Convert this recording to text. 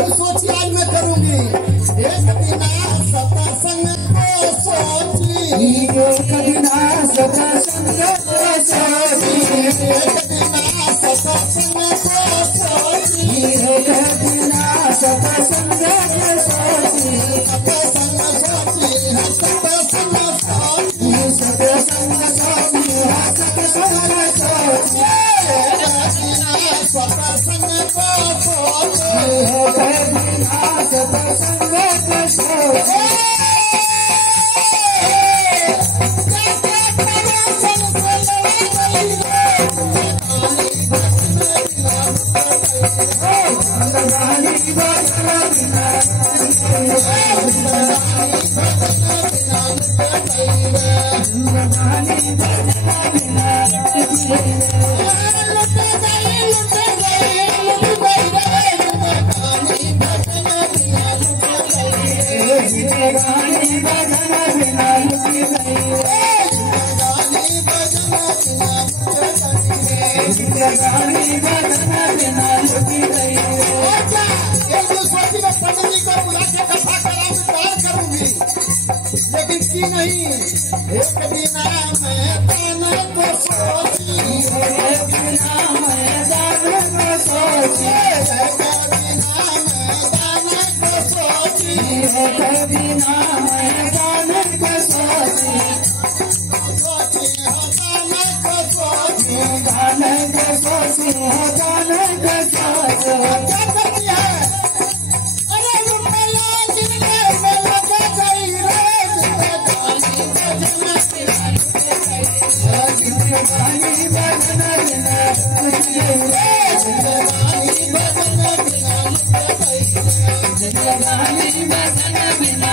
कोई सोची आज मैं करूंगी। एक बिना सत्संग को सोची, एक बिना सत्संग को सोची, एक बिना सत्संग को सोची, एक बिना सत्संग को सोची, सत्संग सोची है सत्संग सोची, सत्संग सोची है सत्संग सोची, सत्संग को सोची, एक बिना सत्संग को सोची। लेकिन की नहीं, एक बिना मैदान को सोची, एक बिना मैदान को सोची, एक बिना मैदान को सोची, एक बिना मैदान को सोची, सोची हो गाने को सोची, गाने को सोची, गाने को सोची। क्या करती है? अरे रुपया जिंदगी में लगा गई रे, जिंदगानी बदन बिना जिंदगानी बदन बिना